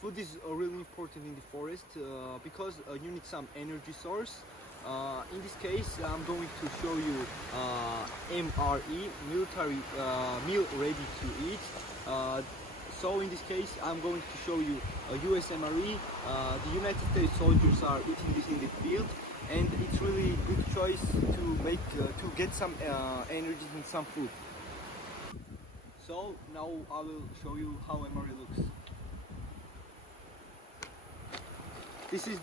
Food is really important in the forest because you need some energy source. In this case, I'm going to show you MRE, military meal ready to eat. So in this case, I'm going to show you USMRE. The United States soldiers are eating this in the field, and it's really good choice to make to get some energy and some food. So now I will show you how MRE looks. This is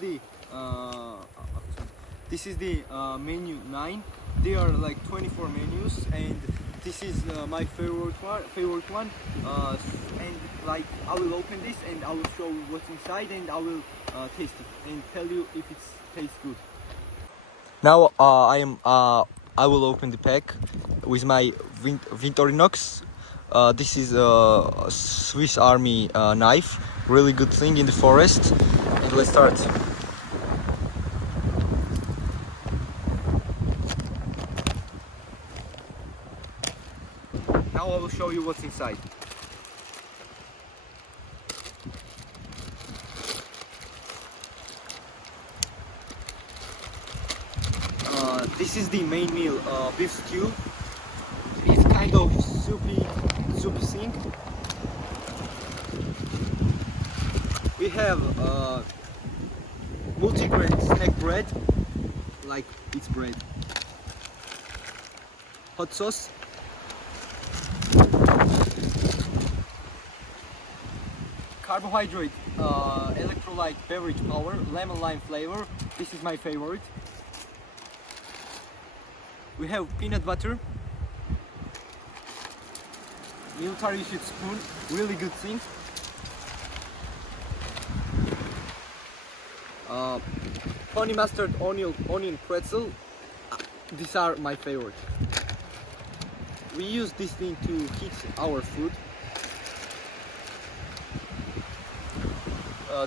the menu 9. There are like 24 menus, and this is my favorite one. And like I will open this and I will show you what's inside, and I will taste it and tell you if it tastes good. Now I will open the pack with my Victorinox. This is a Swiss Army knife, really good thing in the forest. And let's start. Now I will show you what's inside. This is the main meal, beef stew. It's kind of soupy thing. We have multi-grain snack bread, like it's bread. Hot sauce. Carbohydrate, electrolyte beverage power, lemon lime flavor. This is my favorite. We have peanut butter, military issued spoon, really good thing. Honey mustard onion pretzel. These are my favorite. We use this thing to heat our food.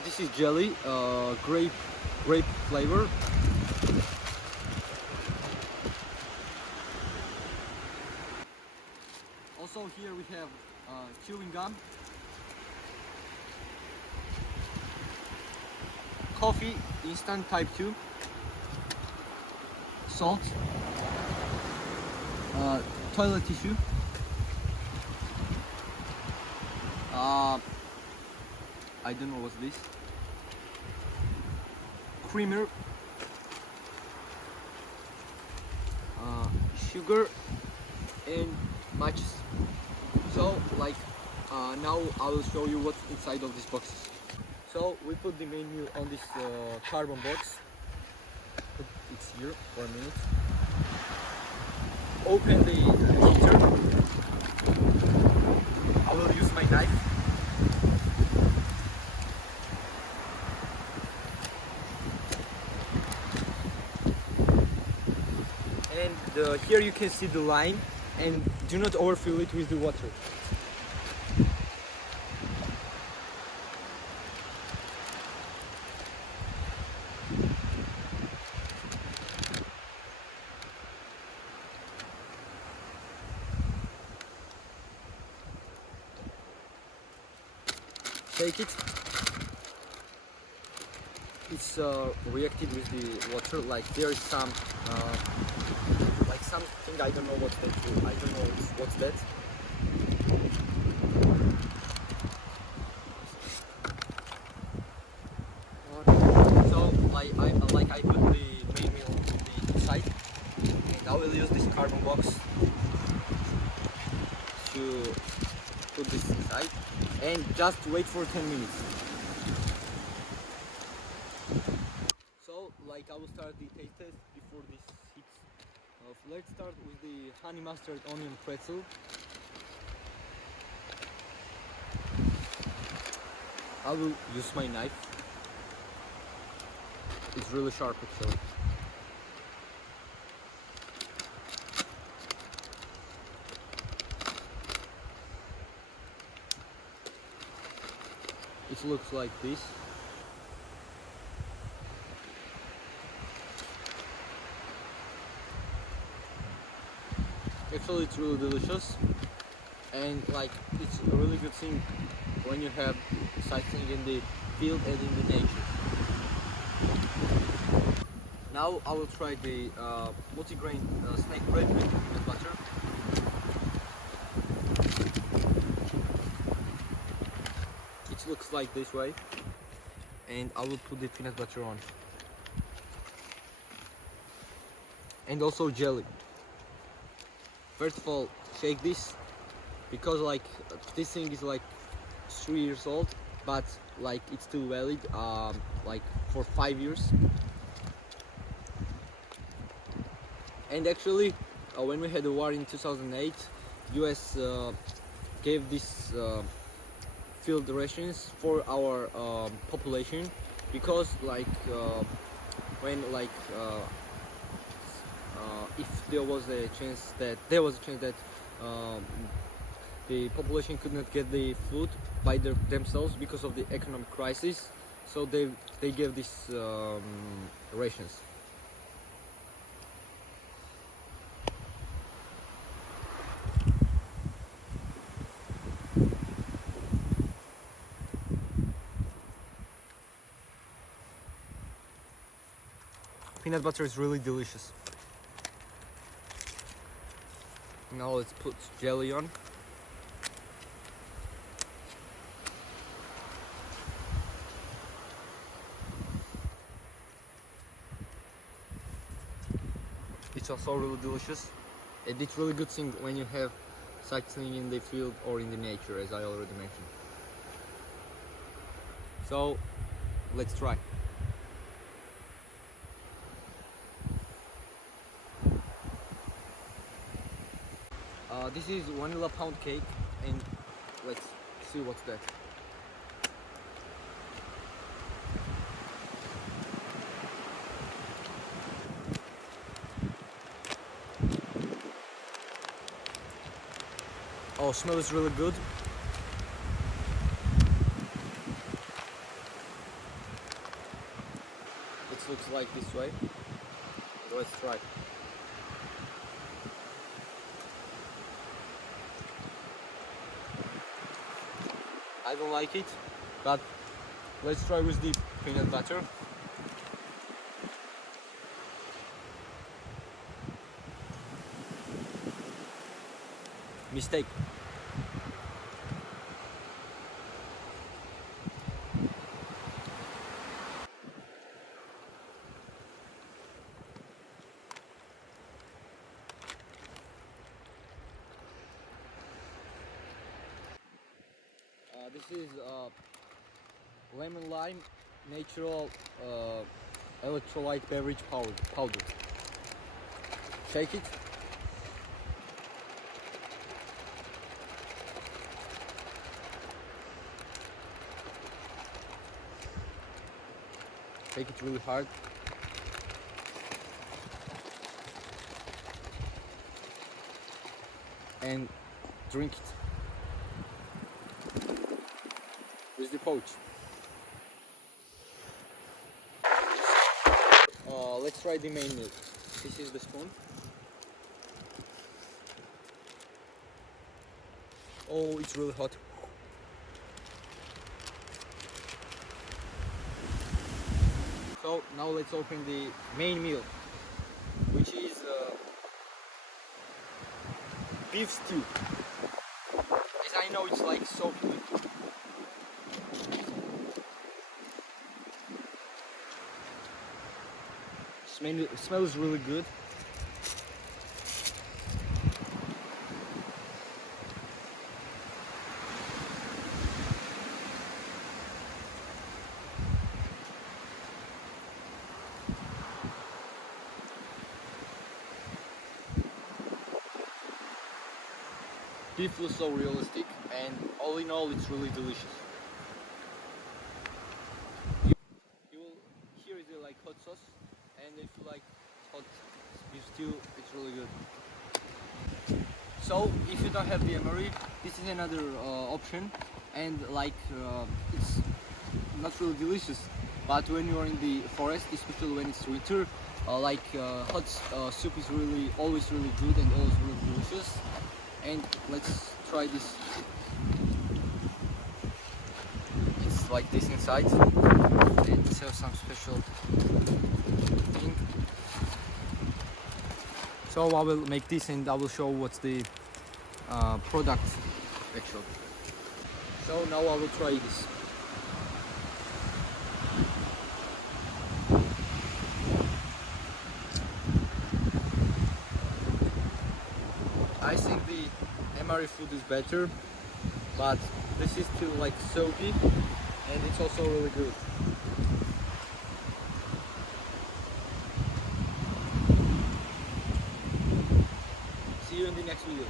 This is jelly, grape flavor. Also here we have chewing gum, coffee, instant type 2, salt, toilet tissue, I don't know what's this, creamer, sugar, and matches. So like now I will show you what's inside of these boxes. So we put the menu on this carbon box. It's here for a minute. Open the heater. I will use my knife. And here you can see the line, and do not overfill it with the water. Take it. It's reacted with the water. Like there is some, like something, I don't know what's that. I don't know what's that. So I put the main meal on the side, and I will use this carbon box to put this inside, and just wait for 10 minutes. So like I will start the taste test before this hits. Let's start with the honey mustard onion pretzel. I will use my knife. It's really sharp actually. It looks like this. Actually it's really delicious, and like it's a really good thing when you have sightseeing in the field and in the nature. Now I will try the multigrain snake bread with peanut butter. It looks like this way, and I will put the peanut butter on, and also jelly. First of all, shake this, because like this thing is like 3 years old, but like it's still valid, like for 5 years. And actually, when we had the war in 2008, US gave this field rations for our population, because like when like if there was a chance that the population could not get the food by themselves because of the economic crisis, so they gave this rations. Peanut butter is really delicious. Now let's put jelly on. It's also really delicious, and it's really good thing when you have sightseeing in the field or in the nature, as I already mentioned. So let's try. This is vanilla pound cake, and let's see what's that. Oh, smell is really good. It looks like this way. Let's try. I don't like it, but let's try with the peanut butter. Mistake. This is lemon lime natural electrolyte beverage powder. Shake it. Shake it really hard. And drink it with the pouch. Let's try the main meal. This is the spoon. Oh, it's really hot. So now let's open the main meal, which is beef stew. As I know, it's like so good. Smells really good. Beef was so realistic, and all in all, it's really delicious. You will here is like hot sauce, and if you like hot beef stew, it's really good. So if you don't have the MRE, this is another option, and like it's not really delicious. But when you are in the forest, especially when it's winter, hot soup is always really good and always really delicious. And let's try this. It's like this inside. It sells some special thing. So I will make this and I will show what's the product actually. So now I will try this. I think the MRE food is better, but this is still like soapy and it's also really good. See you in the next video.